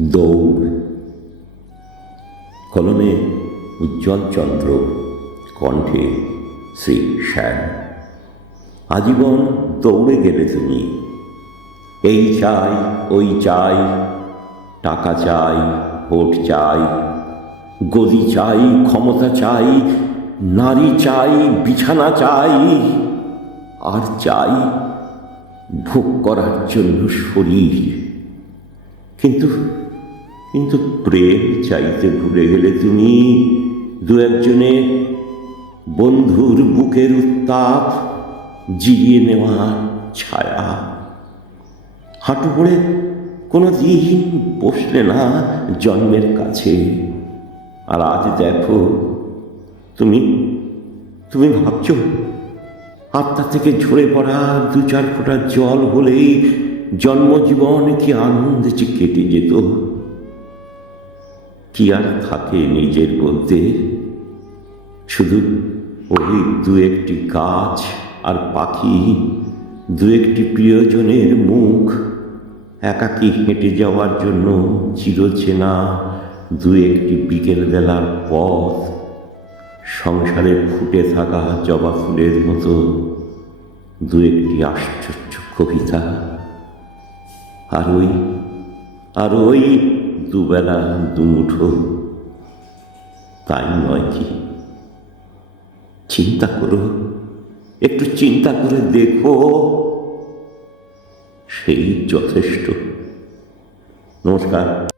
দৌড়। কলমে উজ্জ্বল চন্দ্র, কণ্ঠে শ্রী শ্যাম। আজীবন দৌড়ে গেলে তুমি। এই চাই, ওই চাই, টাকা চাই, ভোট চাই, গদি চাই, ক্ষমতা চাই, নারী চাই, বিছানা চাই, আর চাই ভোগ করার জন্য শরীর। কিন্তু কিন্তু প্রেম চাইতে ভুলে গেলে তুমি। দু একজনে বন্ধুর বুকের উত্তাপ জিগিয়ে নেওয়ার ছায়া। হাঁটু পড়ে কোনো দিন বসলে না জন্মের কাছে। আর আজ দেখো, তুমি তুমি ভাবছ, আত্মা থেকে ঝরে পড়া দু চার ফোঁটা জল হলেই জন্মজীবন কি আনন্দে যে কেটে যেত। কি আর থাকে নিজের বলতে শুধু ওই দু একটি গাছ আর পাখি দু একটি প্রিয়জনের মুখ, একাকী হেঁটে যাওয়ার জন্য চিরচেনা দু একটি বিকেলবেলার পথ, সংসারে ফুটে থাকা জবা ফুলের মতো দু একটি আশ্চর্য কবিতা। আর ওই আর ওই দুবেলা দুমুঠো। তাই নয় কি? চিন্তা করো একটু চিন্তা করে দেখো। সেই যথেষ্ট। নমস্কার।